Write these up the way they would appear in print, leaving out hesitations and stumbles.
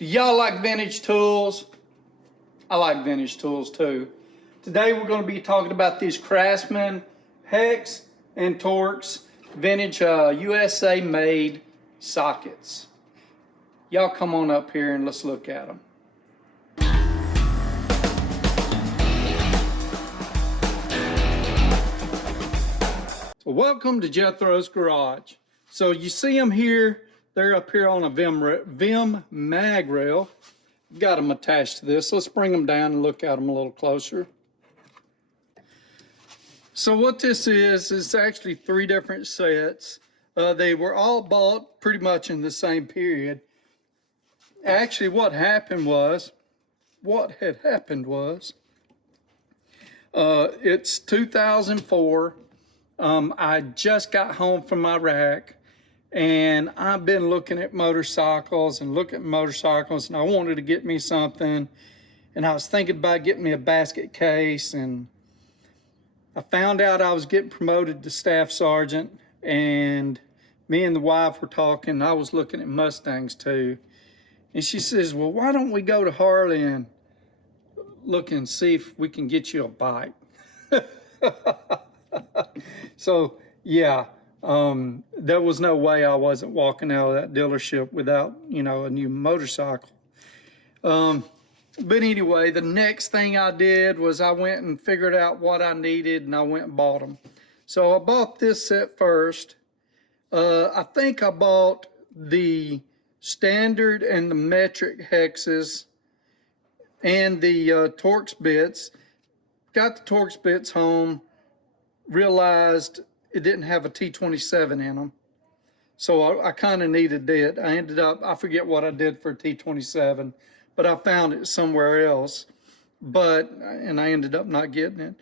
Do y'all like vintage tools? I like vintage tools too. Today we're going to be talking about these Craftsman hex and Torx vintage USA made sockets. Y'all come on up here and let's look at them. So welcome to Jethro's Garage. So you see them here, they're up here on a Vim mag rail. Got them attached to this. Let's bring them down and look at them a little closer. So what this is actually three different sets. They were all bought pretty much in the same period. Actually, what had happened was, it's 2004. I just got home from Iraq, and I've been looking at motorcycles, and I wanted to get me something, and I was thinking about getting me a basket case, and I found out I was getting promoted to staff sergeant, and me and the wife were talking. I was looking at Mustangs too, and she says, well, why don't we go to Harley and look and see if we can get you a bike? So yeah, there was no way I wasn't walking out of that dealership without, a new motorcycle. But anyway, the next thing I did was I went and figured out what I needed, and I went and bought them. So I bought this set first. I think I bought the standard and the metric hexes and the Torx bits. Got the Torx bits home, realized it didn't have a T27 in them. So I kind of needed it. I ended up, I forget what I did for a T27, but I found it somewhere else. And I ended up not getting it.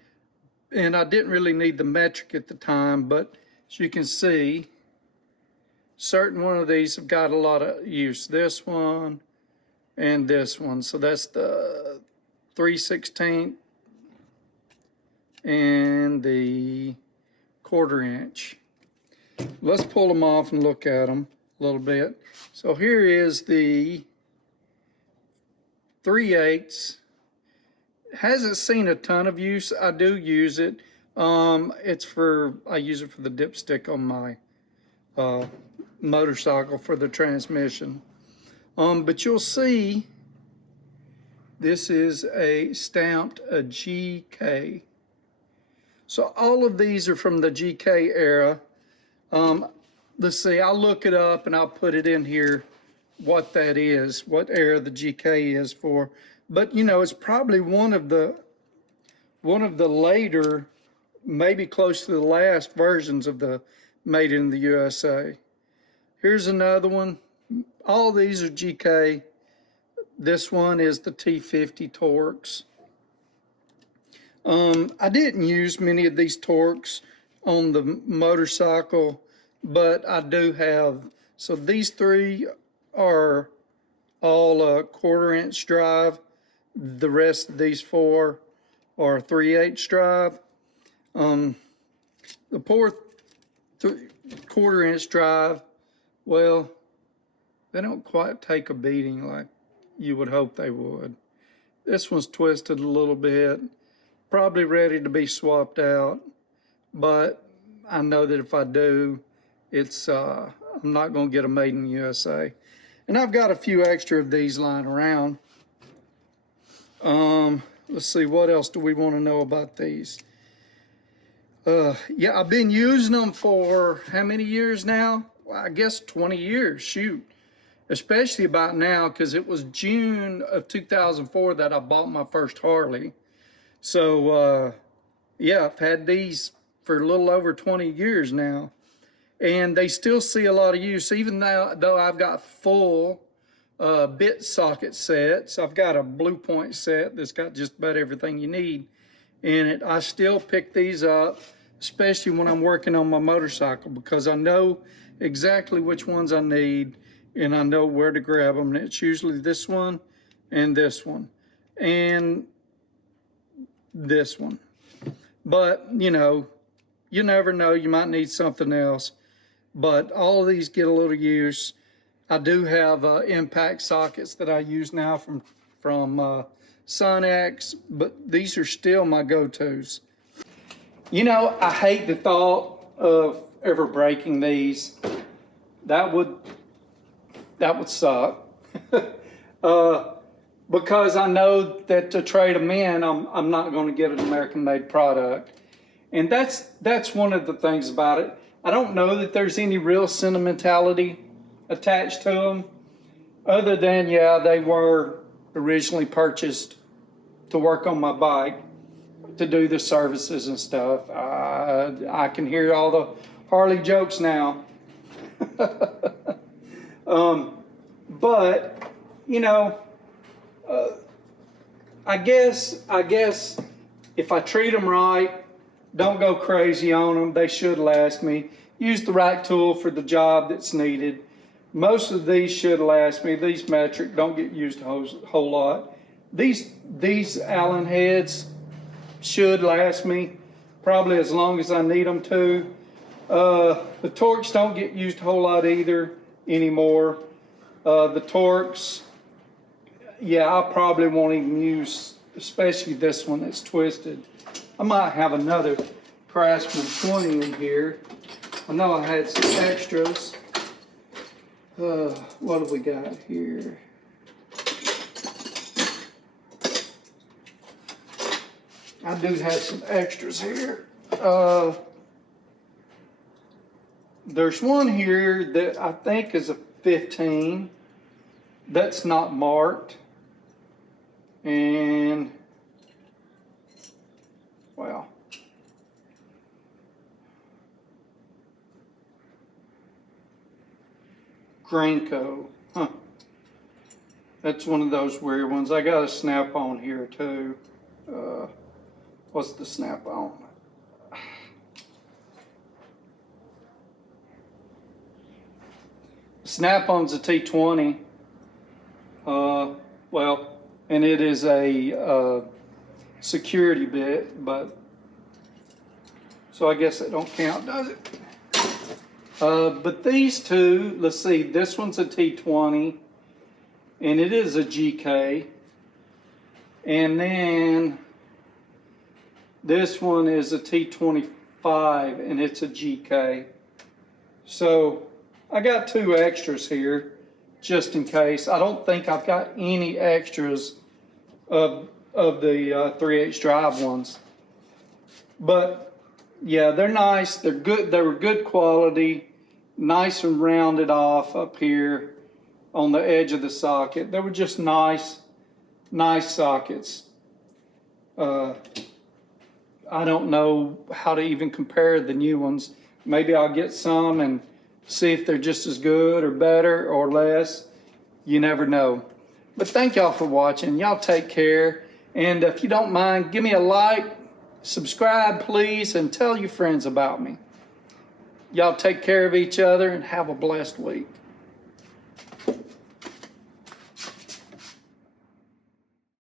And I didn't really need the metric at the time, but as you can see, certain one of these have got a lot of use. This one and this one. So that's the 3/16 and the 1/4 inch. Let's pull them off and look at them a little bit. So here is the 3/8. Hasn't seen a ton of use. I do use it. I use it for the dipstick on my motorcycle for the transmission. But you'll see this is stamped a GK. So all of these are from the GK era. Let's see, I'll look it up and I'll put it in here what that is, what era the GK is for. But it's probably one of the later, maybe close to the last versions of the Made in the USA. Here's another one. All these are GK. This one is the T50 Torx. I didn't use many of these Torx on the motorcycle, but I do have. So these three are all 1/4 inch drive. The rest of these four are 3/8 drive. The poor 1/4 inch drive, well, they don't quite take a beating like you would hope they would. This one's twisted a little bit, probably ready to be swapped out, but I know that if I do, I'm not going to get a Made in USA. And I've got a few extra of these lying around. Let's see, what else do we want to know about these? Yeah, I've been using them for how many years now? Well, I guess 20 years, shoot. Especially about now, because it was June of 2004 that I bought my first Harley. So, yeah, I've had these for a little over 20 years now. And they still see a lot of use, even though I've got full bit socket sets. I've got a Blue Point set that's got just about everything you need in it. I still pick these up, especially when I'm working on my motorcycle, because I know exactly which ones I need and I know where to grab them. And it's usually this one and this one and this one. But, you never know, you might need something else. But all of these get a little use. I do have impact sockets that I use now from Sonex, but these are still my go-tos. You know, I hate the thought of ever breaking these. That would suck. Because I know that to trade them in, I'm not going to get an American-made product. And that's one of the things about it. I don't know that there's any real sentimentality attached to them, other than, yeah, they were originally purchased to work on my bike, to do the services and stuff. I can hear all the Harley jokes now. But, you know, I guess if I treat them right, don't go crazy on them, they should last me. Use the right tool for the job that's needed. Most of these should last me. These metric don't get used a whole lot. These Allen heads should last me probably as long as I need them to. The Torx don't get used a whole lot either anymore. The Torx, yeah, I probably won't even use, especially this one that's twisted. I might have another Craftsman 20 in here. I know I had some extras. What have we got here? I do have some extras here. There's one here that I think is a 15. That's not marked. And, well, Granco, huh? That's one of those weird ones. I got a snap-on here too. What's the snap-on? Snap-on's a T20. Well, and it is a security bit, but so I guess it don't count, does it? But these two, let's see, this one's a T20, and it is a GK, and then this one is a T25, and it's a GK. So I got two extras here, just in case. I don't think I've got any extras of the 3/8 drive ones. But yeah, they're nice. They're good. They were good quality, nice and rounded off up here on the edge of the socket. They were just nice sockets. I don't know how to even compare the new ones. Maybe I'll get some and see if they're just as good or better or less. You never know. But thank y'all for watching. Y'all take care. And if you don't mind, give me a like, subscribe please, and tell your friends about me. Y'all take care of each other and have a blessed week.